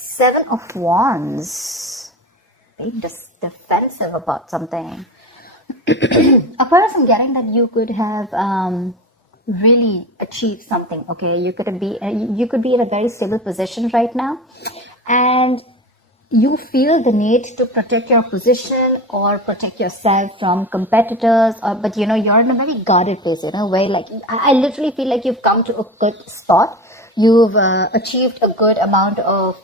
Seven of Wands. Being defensive about something. Aquarius, I'm getting that you could have really achieved something. Okay, you could be in a very stable position right now, and you feel the need to protect your position or protect yourself from competitors, but you're in a very guarded place, where like I literally feel like you've come to a good spot. You've achieved a good amount of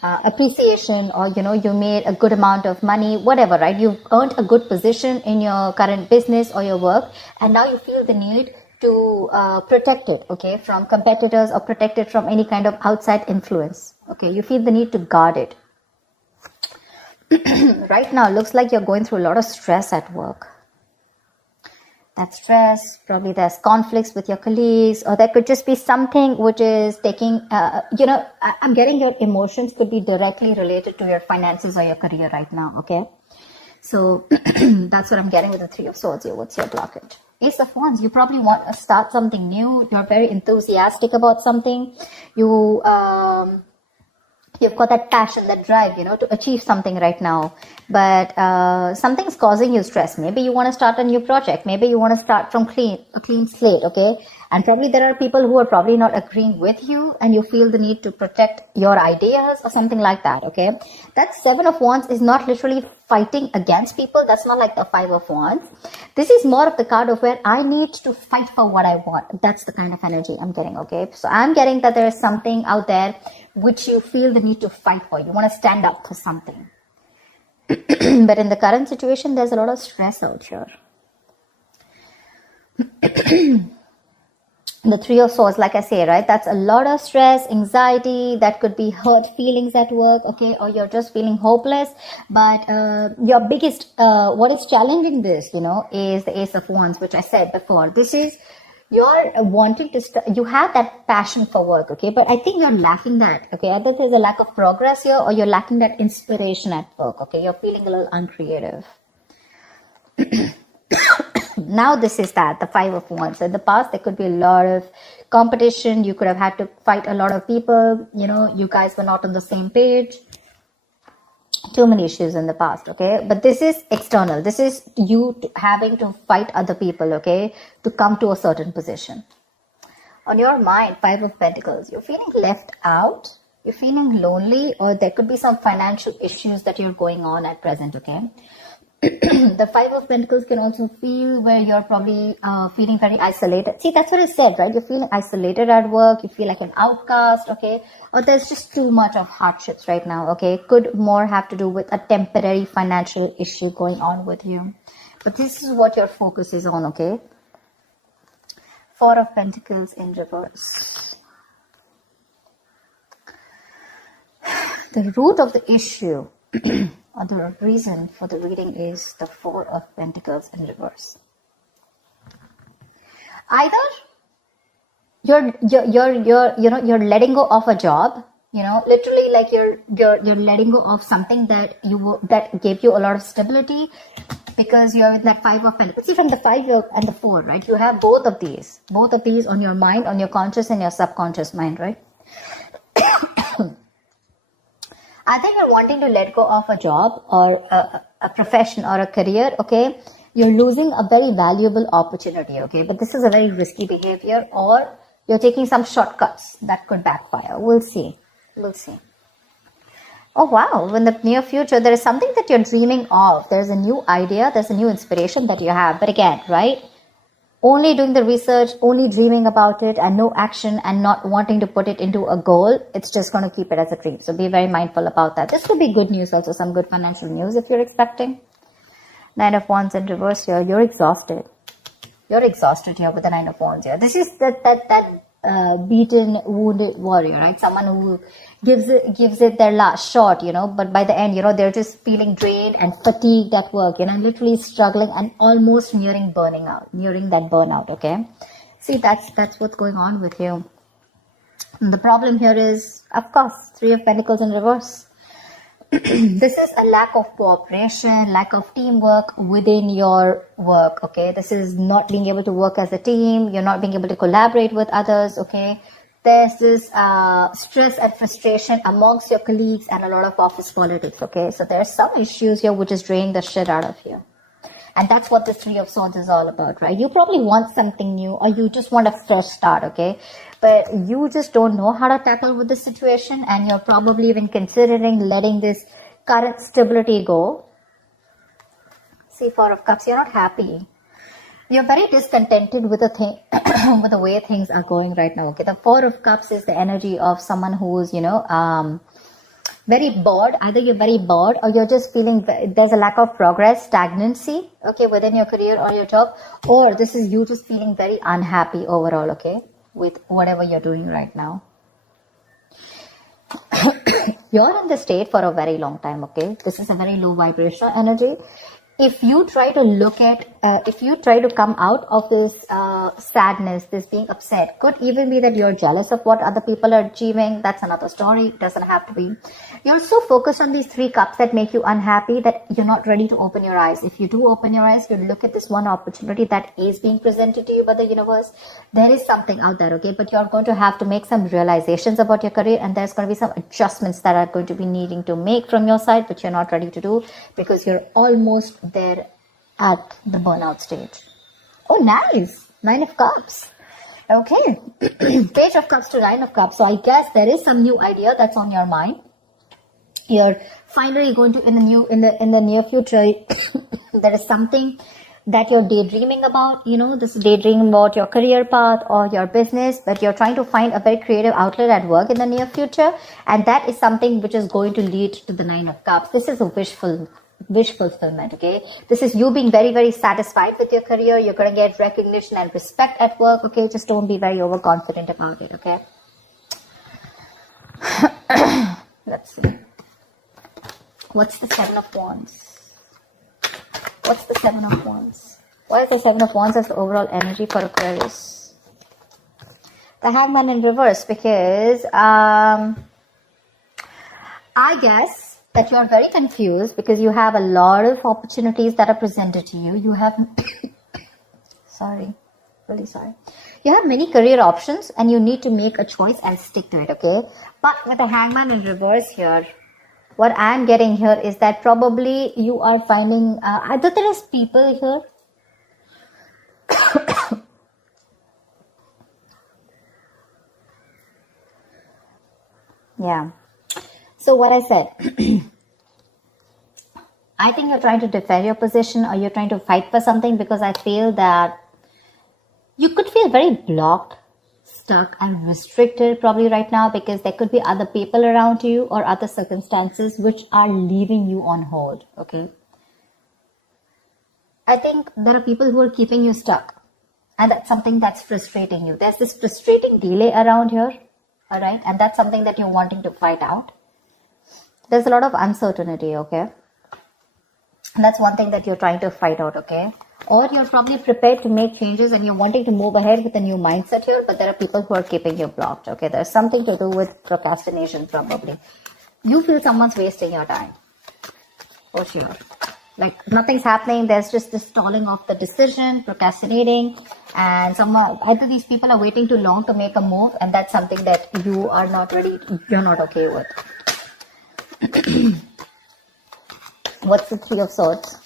appreciation, or you made a good amount of money, whatever, right? You've earned a good position in your current business or your work, and now you feel the need to protect it, okay, from competitors, or protect it from any kind of outside influence. Okay, you feel the need to guard it. Right now, it looks like you're going through a lot of stress at work. That stress, probably there's conflicts with your colleagues, or there could just be something which is taking, I'm getting your emotions could be directly related to your finances or your career right now, okay? So that's what I'm getting with the Three of Swords here. What's your blockage? Ace of Wands, you probably want to start something new. You're very enthusiastic about something. You've got that passion, that drive, to achieve something right now. But something's causing you stress. Maybe you want to start a new project. Maybe you want to start from a clean slate, okay? And probably there are people who are probably not agreeing with you, and you feel the need to protect your ideas or something like that, okay? That Seven of Wands is not literally fighting against people. That's not like the Five of Wands. This is more of the card of where I need to fight for what I want. That's the kind of energy I'm getting, okay? So I'm getting that there is something out there which you feel the need to fight for. You want to stand up for something. But in the current situation, there's a lot of stress out here. The Three of Swords, like I say, right? That's a lot of stress, anxiety. That could be hurt feelings at work, okay? Or you're just feeling hopeless. But your biggest, what is challenging this, is the Ace of Wands, which I said before. This is, you're wanting to, you have that passion for work, okay? But I think you're lacking that, okay? Either there's a lack of progress here, or you're lacking that inspiration at work, okay? You're feeling a little uncreative. Now this is the Five of Wands. In the past, there could be a lot of competition. You could have had to fight a lot of people. You guys were not on the same page. Too many issues in the past, okay? But this is external. This is you having to fight other people, okay, to come to a certain position. On your mind, Five of Pentacles, you're feeling left out. You're feeling lonely, or there could be some financial issues that you're going on at present, okay? The Five of Pentacles can also feel where you're probably feeling very isolated. See, that's what I said, right? You're feeling isolated at work. You feel like an outcast, okay? Or there's just too much of hardships right now, okay? Could more have to do with a temporary financial issue going on with you. But this is what your focus is on, okay? Four of Pentacles in reverse. The root of the issue or the reason for the reading is the Four of Pentacles in reverse. Either you're letting go of a job, literally like you're letting go of something that that gave you a lot of stability, because you're with that Five of Pentacles. See, from the Five and the Four, right? You have both of these on your mind, on your conscious and your subconscious mind, right? I think you're wanting to let go of a job or a profession or a career, okay? You're losing a very valuable opportunity, okay? But this is a very risky behavior, or you're taking some shortcuts that could backfire. We'll see. Oh, wow. In the near future, there is something that you're dreaming of. There's a new idea. There's a new inspiration that you have. But again, right? Only doing the research, only dreaming about it, and no action, and not wanting to put it into a goal, it's just going to keep it as a dream. So be very mindful about that. This could be good news, also some good financial news if you're expecting. Nine of Wands in reverse here. You're exhausted. You're exhausted here with the Nine of Wands here. This is that beaten, wounded warrior, right? Someone who gives it their last shot, but by the end, they're just feeling drained and fatigued at work, literally struggling and almost nearing that burnout, okay? See, that's what's going on with you. And the problem here is, of course, Three of Pentacles in reverse. This is a lack of cooperation, lack of teamwork within your work, okay? This is not being able to work as a team. You're not being able to collaborate with others, okay? there's this stress and frustration amongst your colleagues and a lot of office politics, okay? So there's some issues here which is draining the shit out of you. And that's what the Three of Swords is all about, right? You probably want something new, or you just want a fresh start, okay? But you just don't know how to tackle with the situation, and you're probably even considering letting this current stability go. See, Four of Cups, you're not happy. You're very discontented with the with the way things are going right now, okay? The Four of Cups is the energy of someone who's, very bored. Either you're very bored, or you're just feeling there's a lack of progress, stagnancy, okay, within your career or your job, or this is you just feeling very unhappy overall, okay, with whatever you're doing right now. You're in the state for a very long time, okay? This is a very low vibrational energy. If you try to look at, if you try to come out of this sadness, this being upset, could even be that you're jealous of what other people are achieving. That's another story. It doesn't have to be. You're so focused on these three cups that make you unhappy that you're not ready to open your eyes. If you do open your eyes, you look at this one opportunity that is being presented to you by the universe. There is something out there, okay? But you're going to have to make some realizations about your career, and there's going to be some adjustments that are going to be needing to make from your side, which you're not ready to do because you're almost there at the burnout stage. Oh, nice. Nine of Cups. Okay. Page of Cups to Nine of Cups. So I guess there is some new idea that's on your mind. You're finally going to, in the near future, there is something that you're daydreaming about, this is daydreaming about your career path or your business, but you're trying to find a very creative outlet at work in the near future. And that is something which is going to lead to the Nine of Cups. This is a wish fulfillment, okay? This is you being very, very satisfied with your career. You're going to get recognition and respect at work, okay? Just don't be very overconfident about it, okay? Let's see. What's the Seven of Wands? What's the Seven of Wands? Why is the Seven of Wands as the overall energy for Aquarius? The Hangman in reverse, because I guess that you're very confused because you have a lot of opportunities that are presented to you. You have, really sorry. You have many career options and you need to make a choice and stick to it, okay? But with the Hangman in reverse here, what I'm getting here is that probably you are finding, either there is people here. Yeah. So what I said, I think you're trying to defend your position or you're trying to fight for something, because I feel that you could feel very blocked, stuck and restricted probably right now, because there could be other people around you or other circumstances which are leaving you on hold, okay? I think there are people who are keeping you stuck, and that's something that's frustrating you. There's this frustrating delay around here, all right? And that's something that you're wanting to fight out. There's a lot of uncertainty, okay? And that's one thing that you're trying to fight out, okay? Or you're probably prepared to make changes and you're wanting to move ahead with a new mindset here, but there are people who are keeping you blocked, okay? There's something to do with procrastination probably. You feel someone's wasting your time, for sure. Like nothing's happening, there's just this stalling of the decision, procrastinating, and either these people are waiting too long to make a move, and that's something that you are not ready, you're not okay with. What's the Three of Swords?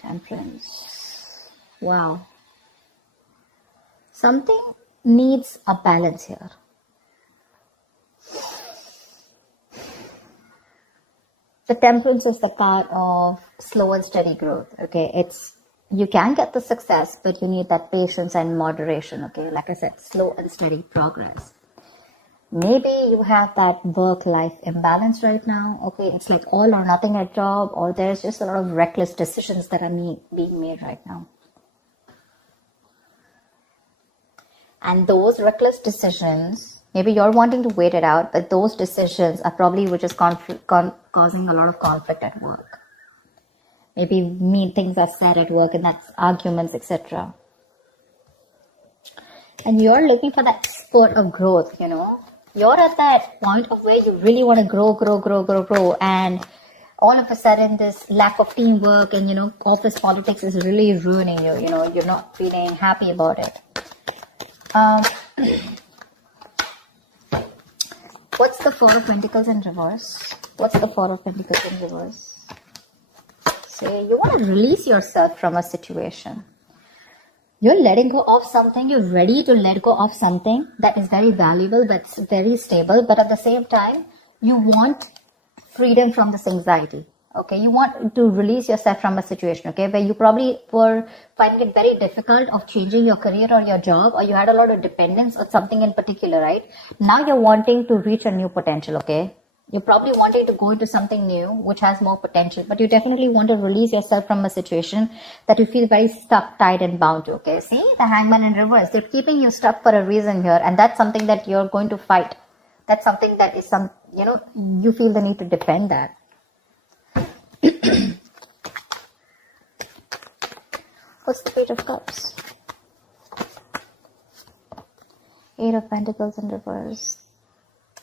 Temperance. Wow. Something needs a balance here. The Temperance is the card of slow and steady growth, okay? You can get the success, but you need that patience and moderation, okay? Like I said, slow and steady progress. Maybe you have that work-life imbalance right now, okay? It's like all or nothing at job, or there's just a lot of reckless decisions that are being made right now. And those reckless decisions, maybe you're wanting to wait it out, but those decisions are probably which is causing a lot of conflict at work. Maybe mean things are said at work and that's arguments, etc. And you're looking for that spurt of growth, You're at that point of where you really want to grow. And all of a sudden this lack of teamwork and, office politics is really ruining you. You're not feeling happy about it. What's the Four of Pentacles in reverse? What's the Four of Pentacles in reverse? Say you want to release yourself from a situation. You're letting go of something. You're ready to let go of something that is very valuable, that's very stable. But at the same time, you want freedom from this anxiety. Okay, you want to release yourself from a situation, okay, where you probably were finding it very difficult of changing your career or your job, or you had a lot of dependence on something in particular, right? Now you're wanting to reach a new potential, okay? You're probably wanting to go into something new, which has more potential, but you definitely want to release yourself from a situation that you feel very stuck, tied, and bound to, okay? See, the Hangman in reverse, they're keeping you stuck for a reason here, and that's something that you're going to fight. That's something that is you feel the need to defend that. What's the Page of Cups? Eight of Pentacles in reverse.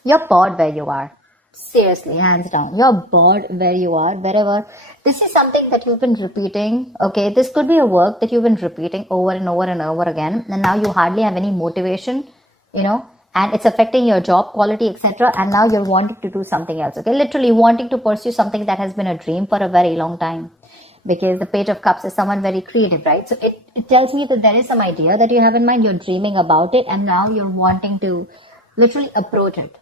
You're bored where you are. Seriously, hands down. You're bored where you are, wherever. This is something that you've been repeating. Okay, this could be a work that you've been repeating over and over and over again. And now you hardly have any motivation, and it's affecting your job quality, etc. And now you're wanting to do something else. Okay, literally wanting to pursue something that has been a dream for a very long time. Because the Page of Cups is someone very creative, right? So it tells me that there is some idea that you have in mind, you're dreaming about it, and now you're wanting to literally approach it.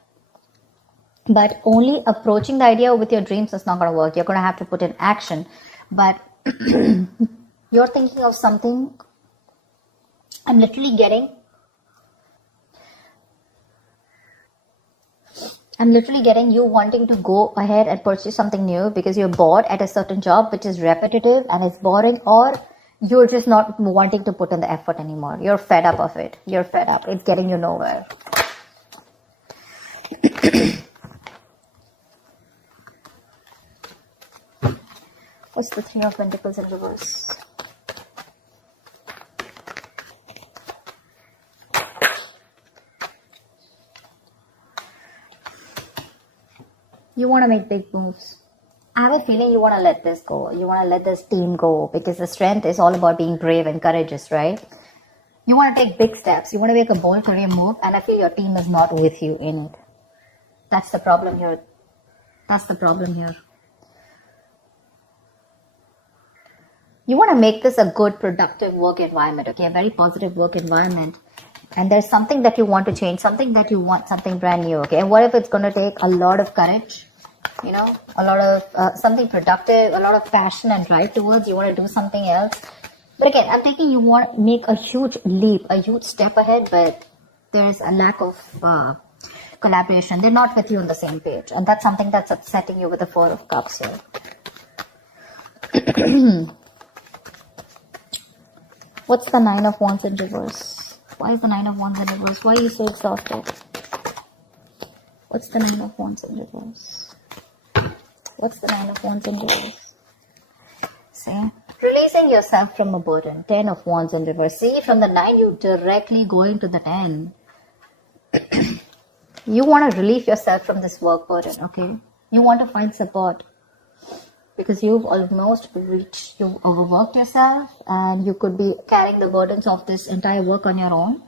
But only approaching the idea with your dreams is not going to work. You're going to have to put in action. But you're thinking of something. I'm literally getting you wanting to go ahead and pursue something new because you're bored at a certain job which is repetitive and it's boring, or you're just not wanting to put in the effort anymore. You're fed up of it. You're fed up. It's getting you nowhere. What's the Three of Pentacles in reverse? You want to make big moves. I have a feeling you want to let this go. You want to let this team go because the strength is all about being brave and courageous, right? You want to take big steps. You want to make a bold career move, and I feel your team is not with you in it. That's the problem here. That's the problem here. You want to make this a good, productive work environment, okay? A very positive work environment. And there's something that you want to change, something that you want, something brand new, okay? And what if it's going to take a lot of courage, a lot of something productive, a lot of passion and drive towards, you want to do something else. But again, I'm thinking you want to make a huge leap, a huge step ahead, but there's a lack of collaboration. They're not with you on the same page. And that's something that's upsetting you with the Four of Cups here. What's the Nine of Wands in reverse? Why is the Nine of Wands in reverse? Why are you so exhausted? What's the Nine of Wands in reverse? What's the Nine of Wands in reverse? See? Releasing yourself from a burden. 10 of Wands in reverse. See, from the 9, you directly go into the 10. You want to relieve yourself from this work burden, okay? You want to find support. Because you've almost you've overworked yourself, and you could be carrying the burdens of this entire work on your own.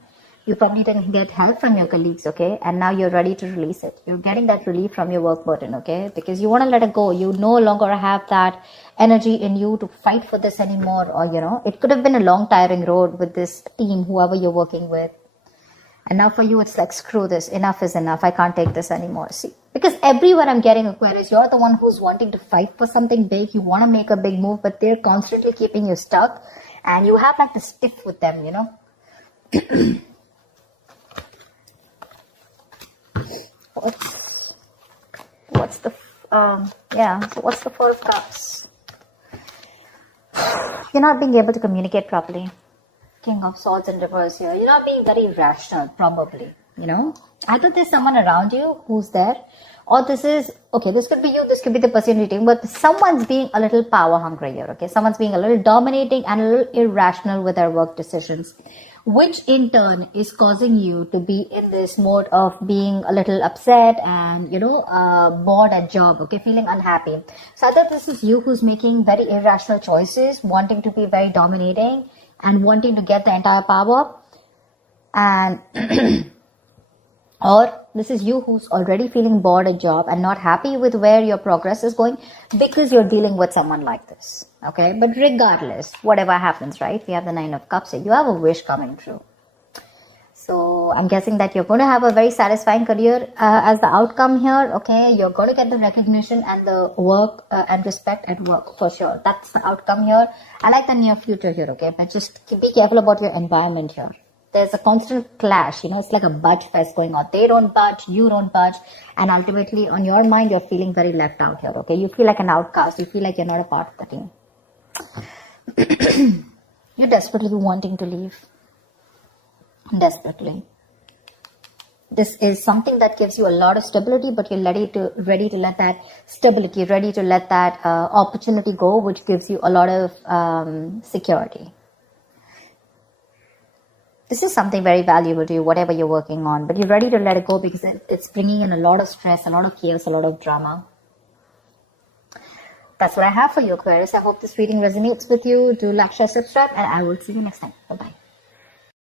You probably didn't get help from your colleagues, okay? And now you're ready to release it. You're getting that relief from your work burden, okay? Because you want to let it go. You no longer have that energy in you to fight for this anymore. Or, it could have been a long, tiring road with this team, whoever you're working with. And now for you, it's like, screw this. Enough is enough. I can't take this anymore. See, because everywhere I'm getting, Aquarius, you're the one who's wanting to fight for something big. You want to make a big move, but they're constantly keeping you stuck. And you have like the stiff with them, What's the Four of Cups? You're not being able to communicate properly. King of Swords in reverse here. You're not being very rational, probably, Either there's someone around you who's there, or this could be you, this could be the person you're dating, but someone's being a little power hungry here, okay? Someone's being a little dominating and a little irrational with their work decisions, which in turn is causing you to be in this mode of being a little upset and, bored at job, okay? Feeling unhappy. So either this is you who's making very irrational choices, wanting to be very dominating, and wanting to get the entire power, And or this is you who's already feeling bored at job and not happy with where your progress is going because you're dealing with someone like this. Okay, but regardless, whatever happens, right? We have the Nine of Cups here. You have a wish coming true. So I'm guessing that you're going to have a very satisfying career as the outcome here. Okay, you're going to get the recognition and the work and respect at work for sure. That's the outcome here. I like the near future here. Okay, but just be careful about your environment here. There's a constant clash, it's like a budge fest going on. They don't budge, you don't budge, and ultimately on your mind you're feeling very left out here. Okay, you feel like an outcast, you feel like you're not a part of the team. You're desperately wanting to leave. Desperately. This is something that gives you a lot of stability, but you're ready to let that stability, ready to let that opportunity go, which gives you a lot of security. This is something very valuable to you, whatever you're working on, but you're ready to let it go because it's bringing in a lot of stress, a lot of chaos, a lot of drama. That's what I have for you, Aquarius. I hope this reading resonates with you. Do like, share, subscribe, and I will see you next time. Bye-bye.